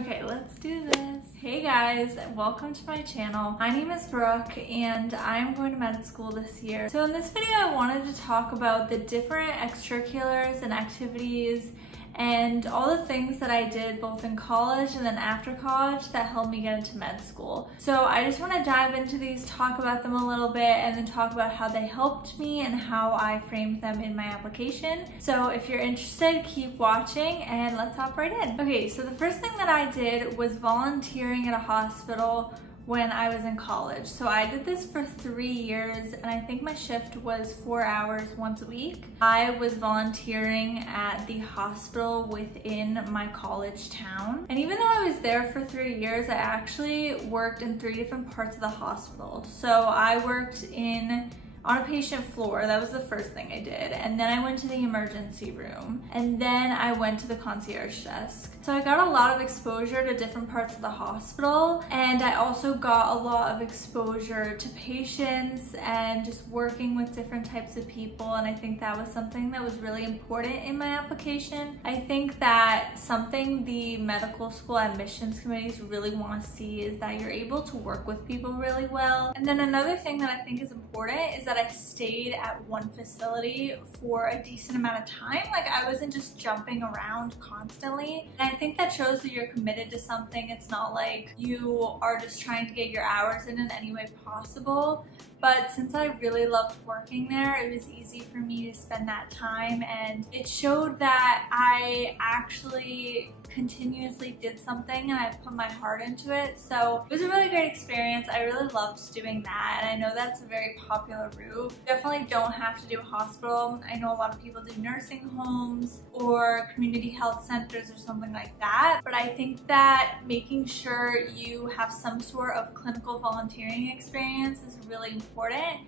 Okay, let's do this. Hey guys, welcome to my channel. My name is Brooke and I'm going to med school this year. So in this video, I wanted to talk about the different extracurriculars and activities and all the things that I did both in college and then after college that helped me get into med school. So I just want to dive into these, talk about them a little bit, and then talk about how they helped me and how I framed them in my application. So if you're interested, keep watching and let's hop right in. Okay, so the first thing that I did was volunteering at a hospital when I was in college. So I did this for 3 years and I think my shift was 4 hours once a week. I was volunteering at the hospital within my college town. And even though I was there for 3 years, I actually worked in 3 different parts of the hospital. So I worked on a patient floor. That was the first thing I did. And then I went to the emergency room. And then I went to the concierge desk. So I got a lot of exposure to different parts of the hospital. And I also got a lot of exposure to patients and just working with different types of people. And I think that was something that was really important in my application. I think that something the medical school admissions committees really want to see is that you're able to work with people really well. And then another thing that I think is important is that I stayed at one facility for a decent amount of time. Like I wasn't just jumping around constantly. And I think that shows that you're committed to something. It's not like you are just trying to get your hours in any way possible. But since I really loved working there, it was easy for me to spend that time, and it showed that I actually continuously did something and I put my heart into it. So it was a really great experience. I really loved doing that, and I know that's a very popular route. You definitely don't have to do a hospital. I know a lot of people do nursing homes or community health centers or something like that, but I think that making sure you have some sort of clinical volunteering experience is really important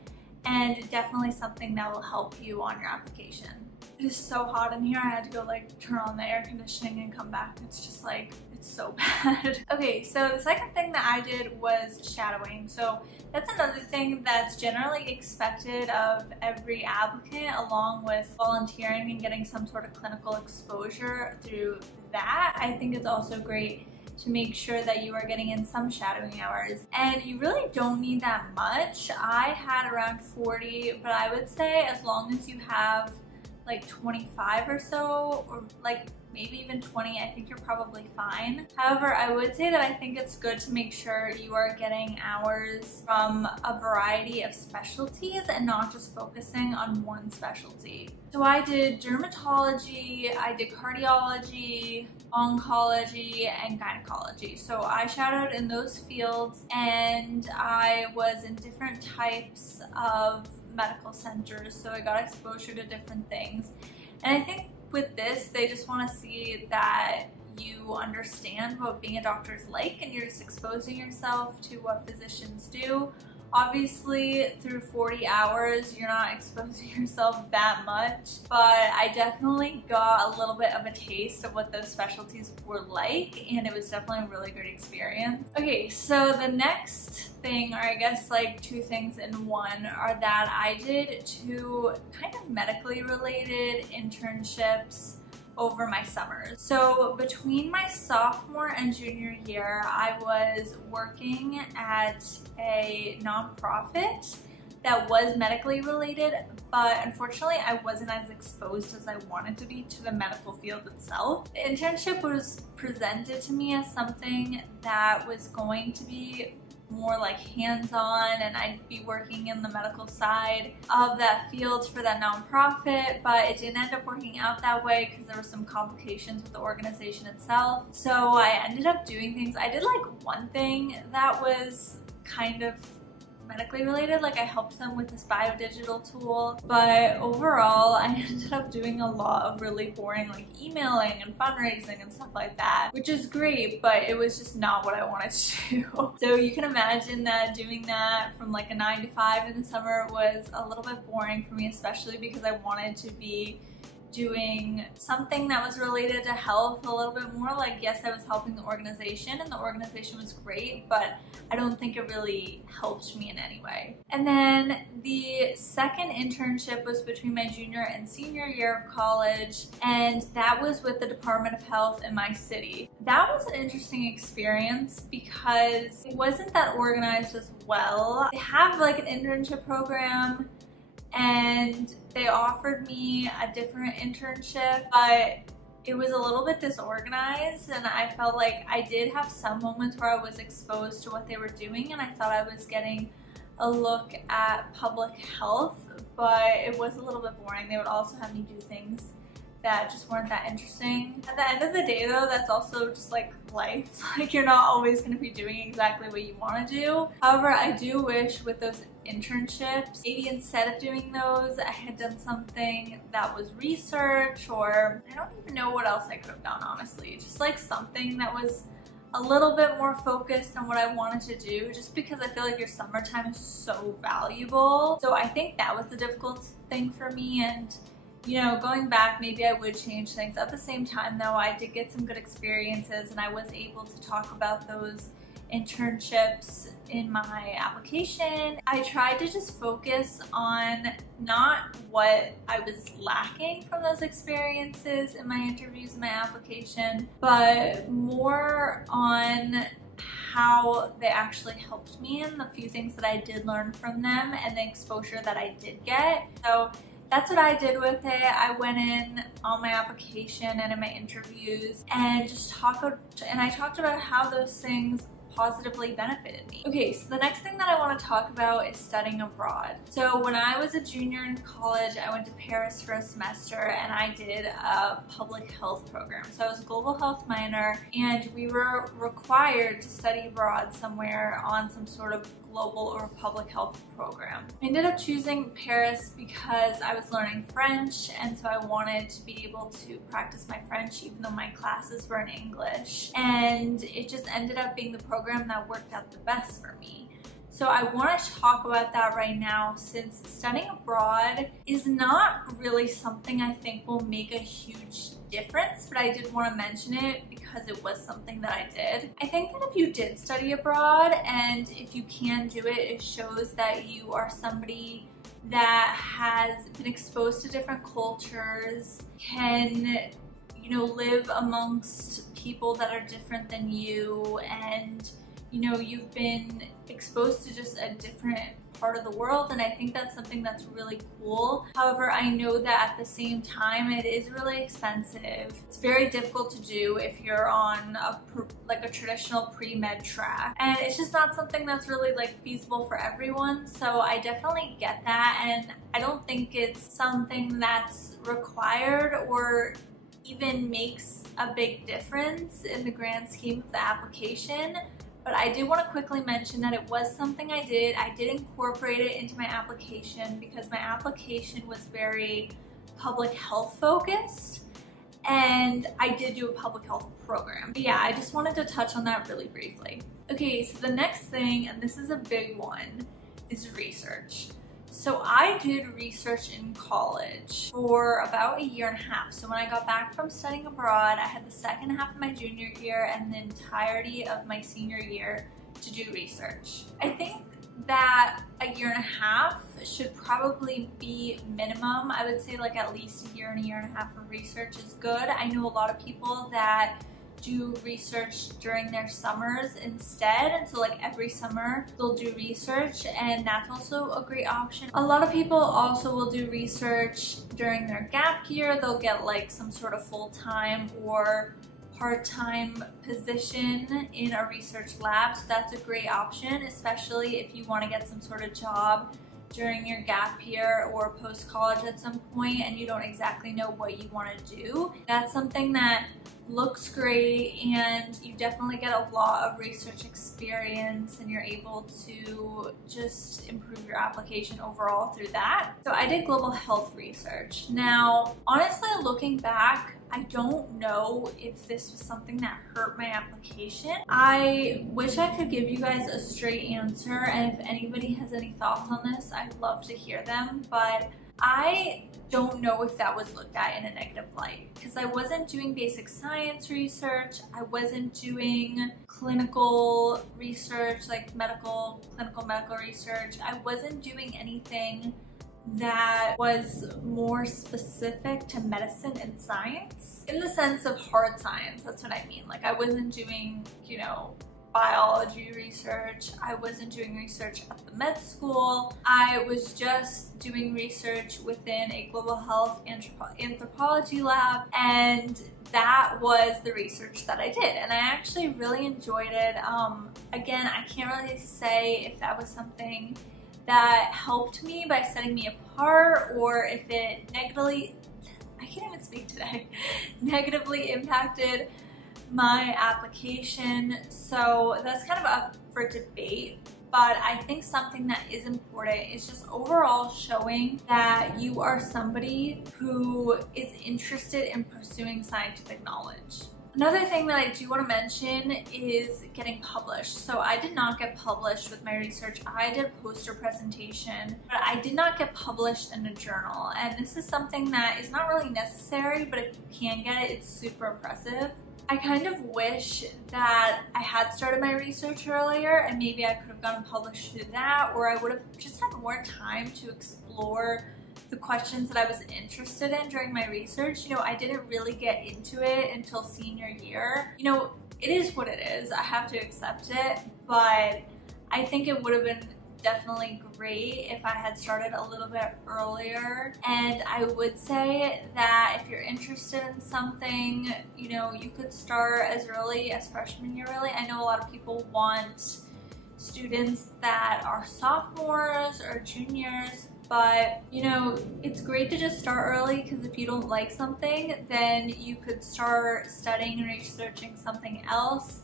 and definitely something that will help you on your application. It is so hot in here. I had to go like turn on the air conditioning and come back. It's just like, it's so bad. Okay, so the second thing that I did was shadowing. So that's another thing that's generally expected of every applicant, along with volunteering and getting some sort of clinical exposure through that. I think it's also great to make sure that you are getting in some shadowing hours. And you really don't need that much. I had around 40, but I would say as long as you have like 25 or so, or like maybe even 20, I think you're probably fine. However, I would say that I think it's good to make sure you are getting hours from a variety of specialties and not just focusing on one specialty. So I did dermatology, I did cardiology, oncology, and gynecology. So I shadowed in those fields and I was in different types of medical centers, so I got exposure to different things. And I think with this, they just want to see that you understand what being a doctor is like and you're just exposing yourself to what physicians do. Obviously, through 40 hours, you're not exposing yourself that much, but I definitely got a little bit of a taste of what those specialties were like, and it was definitely a really good experience. Okay, so the next thing, or I guess like 2 things in one, are that I did 2 kind of medically related internships over my summers. So between my sophomore and junior year, I was working at a nonprofit that was medically related, but unfortunately I wasn't as exposed as I wanted to be to the medical field itself. The internship was presented to me as something that was going to be more like hands-on, and I'd be working in the medical side of that field for that nonprofit, but it didn't end up working out that way because there were some complications with the organization itself. So I ended up doing things. I did like one thing that was kind of medically related, like I helped them with this biodigital tool, but overall I ended up doing a lot of really boring like emailing and fundraising and stuff like that, which is great, but it was just not what I wanted to do. So you can imagine that doing that from like a 9 to 5 in the summer was a little bit boring for me, especially because I wanted to be doing something that was related to health a little bit more. Like, yes, I was helping the organization and the organization was great, but I don't think it really helped me in any way. And then the second internship was between my junior and senior year of college, and that was with the Department of Health in my city. That was an interesting experience because it wasn't that organized as well. They have like an internship program and they offered me a different internship, but it was a little bit disorganized, and I felt like I did have some moments where I was exposed to what they were doing and I thought I was getting a look at public health, but it was a little bit boring. They would also have me do things that just weren't that interesting. At the end of the day though, that's also just like life. Like, you're not always going to be doing exactly what you want to do. However, I do wish with those internships, maybe instead of doing those, I had done something that was research, or I don't even know what else I could have done, honestly. Just like something that was a little bit more focused on what I wanted to do, just because I feel like your summertime is so valuable. So I think that was the difficult thing for me, and you know, going back, maybe I would change things. At the same time though, I did get some good experiences and I was able to talk about those internships in my application. I tried to just focus on not what I was lacking from those experiences in my interviews and my application, but more on how they actually helped me and the few things that I did learn from them and the exposure that I did get. So that's what I did with it. I went in on my application and in my interviews and I talked about how those things positively benefited me. Okay, so the next thing that I want to talk about is studying abroad. So when I was a junior in college, I went to Paris for a semester and I did a public health program. So I was a global health minor and we were required to study abroad somewhere on some sort of global or public health program. I ended up choosing Paris because I was learning French, and so I wanted to be able to practice my French even though my classes were in English, and it just ended up being the program that worked out the best for me. So I want to talk about that right now, since studying abroad is not really something I think will make a huge difference, but I did want to mention it because it was something that I did. I think that if you did study abroad and if you can do it, it shows that you are somebody that has been exposed to different cultures, can, you know, live amongst people that are different than you, and you know, you've been exposed to just a different part of the world, and I think that's something that's really cool. However, I know that at the same time it is really expensive. It's very difficult to do if you're on a traditional pre-med track, and it's just not something that's really like feasible for everyone. So I definitely get that, and I don't think it's something that's required or even makes a big difference in the grand scheme of the application. But I did want to quickly mention that it was something I did. I did incorporate it into my application because my application was very public health focused, and I did do a public health program. But yeah, I just wanted to touch on that really briefly. Okay, so the next thing, and this is a big one, is research. So I did research in college for about a year and a half. So when I got back from studying abroad, I had the second half of my junior year and the entirety of my senior year to do research. I think that a year and a half should probably be minimum. I would say like at least a year and a half of research is good. I know a lot of people that do research during their summers instead, and so like every summer they'll do research, and that's also a great option. A lot of people also will do research during their gap year. They'll get like some sort of full-time or part-time position in a research lab, so that's a great option, especially if you want to get some sort of job during your gap year or post-college at some point and you don't exactly know what you want to do. That's something that looks great, and you definitely get a lot of research experience and you're able to just improve your application overall through that. So I did global health research. Now, honestly, looking back, I don't know if this was something that hurt my application. I wish I could give you guys a straight answer, and if anybody has any thoughts on this, I'd love to hear them. But I don't know if that was looked at in a negative light because I wasn't doing basic science research. I wasn't doing clinical research, like clinical medical research. I wasn't doing anything that was more specific to medicine and science in the sense of hard science. That's what I mean. Like I wasn't doing, you know, biology research. I wasn't doing research at the med school. I was just doing research within a global health anthropology lab, and that was the research that I did, and I actually really enjoyed it. Again, I can't really say if that was something that helped me by setting me apart or if it negatively impacted my application. So that's kind of up for debate, but I think something that is important is just overall showing that you are somebody who is interested in pursuing scientific knowledge. Another thing that I do want to mention is getting published. So I did not get published with my research. I did a poster presentation, but I did not get published in a journal. And this is something that is not really necessary, but if you can get it, it's super impressive. I kind of wish that I had started my research earlier and maybe I could have gotten published through that, or I would have just had more time to explore the questions that I was interested in during my research. You know, I didn't really get into it until senior year. You know, it is what it is. I have to accept it, but I think it would have been definitely great if I had started a little bit earlier. And I would say that if you're interested in something, you know, you could start as early as freshman year really. I know a lot of people want students that are sophomores or juniors, but you know, it's great to just start early because if you don't like something, then you could start studying and researching something else.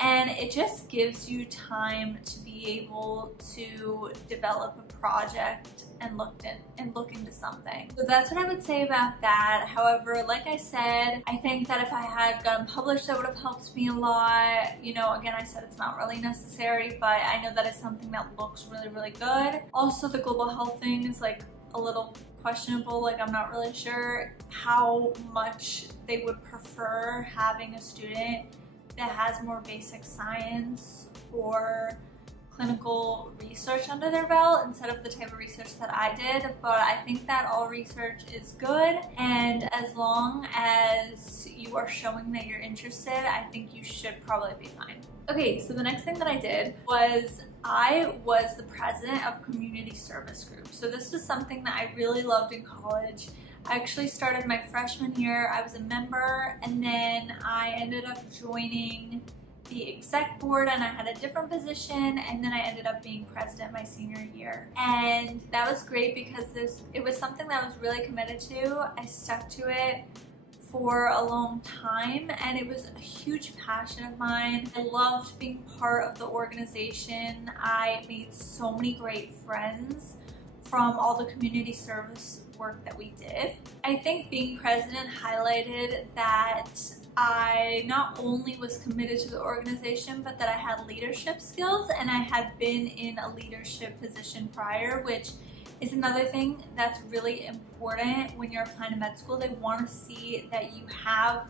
And it just gives you time to be able to develop a project and look into something. So that's what I would say about that. However, like I said, I think that if I had gotten published, that would have helped me a lot. You know, again, I said it's not really necessary, but I know that it's something that looks really, really good. Also, the global health thing is like a little questionable. Like I'm not really sure how much they would prefer having a student that has more basic science or clinical research under their belt instead of the type of research that I did, but I think that all research is good, and as long as you are showing that you're interested, I think you should probably be fine. Okay, so the next thing that I did was I was the president of community service group. So this was something that I really loved in college. I actually started my freshman year, I was a member, and then I ended up joining the exec board and I had a different position, and then I ended up being president my senior year. And that was great because it was something that I was really committed to. I stuck to it for a long time and it was a huge passion of mine. I loved being part of the organization. I made so many great friends from all the community service work that we did. I think being president highlighted that I not only was committed to the organization, but that I had leadership skills and I had been in a leadership position prior, which is another thing that's really important when you're applying to med school. They want to see that you have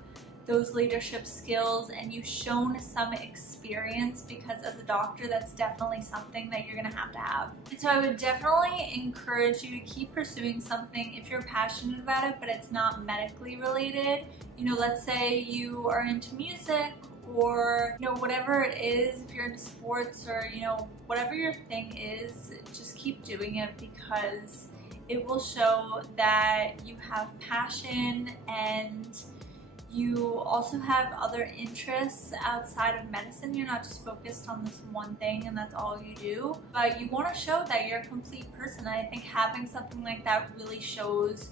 those leadership skills and you've shown some experience, because as a doctor, that's definitely something that you're gonna have to have. And so I would definitely encourage you to keep pursuing something if you're passionate about it, but it's not medically related. You know, let's say you are into music or, you know, whatever it is, if you're into sports or, you know, whatever your thing is, just keep doing it because it will show that you have passion and you also have other interests outside of medicine. You're not just focused on this one thing and that's all you do, but you want to show that you're a complete person. I think having something like that really shows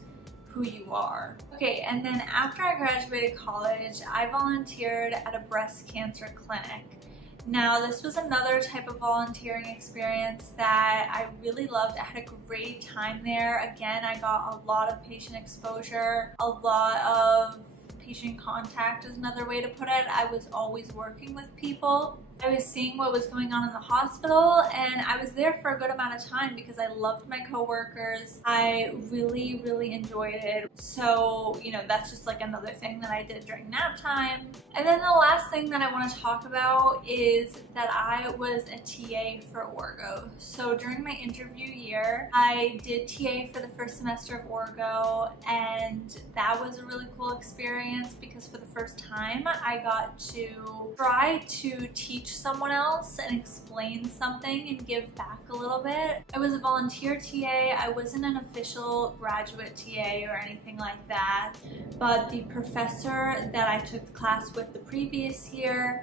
who you are. Okay, and then after I graduated college, I volunteered at a breast cancer clinic. Now, this was another type of volunteering experience that I really loved. I had a great time there. Again, I got a lot of patient exposure, a lot of patient contact is another way to put it. I was always working with people. I was seeing what was going on in the hospital, and I was there for a good amount of time because I loved my coworkers. I really, really enjoyed it. So, you know, that's just like another thing that I did during nap time. And then the last thing that I want to talk about is that I was a TA for Orgo. So during my interview year, I did TA for the first semester of Orgo, and that was a really cool experience because for the first time I got to try to teach someone else and explain something and give back a little bit. I was a volunteer TA. I wasn't an official graduate TA or anything like that, but the professor that I took the class with the previous year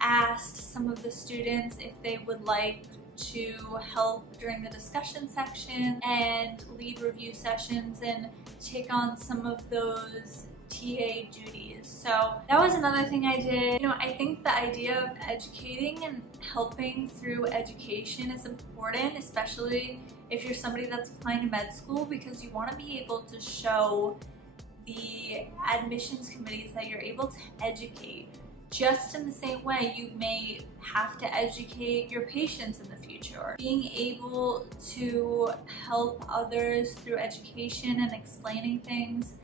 asked some of the students if they would like to help during the discussion section and lead review sessions and take on some of those TA duties. So that was another thing I did. You know, I think the idea of educating and helping through education is important, especially if you're somebody that's applying to med school, because you want to be able to show the admissions committees that you're able to educate. Just in the same way you may have to educate your patients in the future. Being able to help others through education and explaining things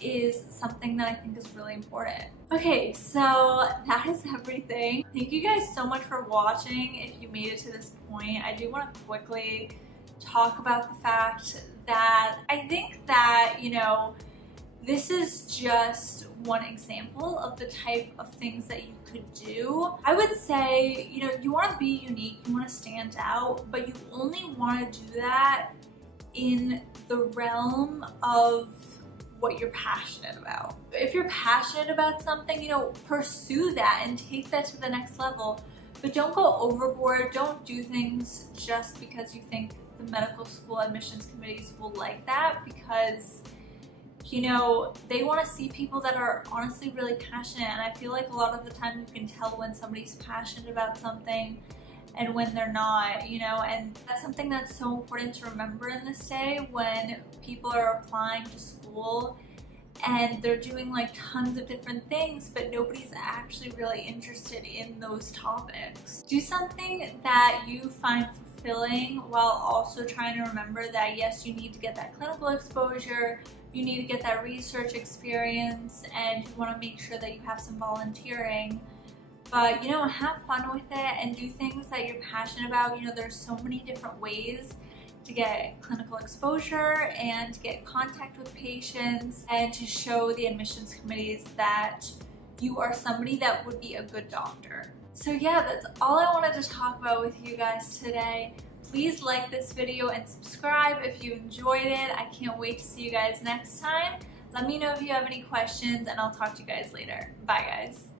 is something that I think is really important. Okay, so that is everything. Thank you guys so much for watching. If you made it to this point, I do want to quickly talk about the fact that I think that, you know, this is just one example of the type of things that you could do. I would say, you know, you want to be unique, you want to stand out, but you only want to do that in the realm of what you're passionate about. If you're passionate about something, you know, pursue that and take that to the next level, but don't go overboard. Don't do things just because you think the medical school admissions committees will like that, because, you know, they want to see people that are honestly really passionate, and I feel like a lot of the time you can tell when somebody's passionate about something and when they're not, you know, and that's something that's so important to remember in this day when people are applying to school and they're doing like tons of different things, but nobody's actually really interested in those topics. Do something that you find fulfilling while also trying to remember that yes, you need to get that clinical exposure, you need to get that research experience, and you want to make sure that you have some volunteering. But, you know, have fun with it and do things that you're passionate about. You know, there's so many different ways to get clinical exposure and to get contact with patients and to show the admissions committees that you are somebody that would be a good doctor. So yeah, that's all I wanted to talk about with you guys today. Please like this video and subscribe if you enjoyed it. I can't wait to see you guys next time. Let me know if you have any questions, and I'll talk to you guys later. Bye guys.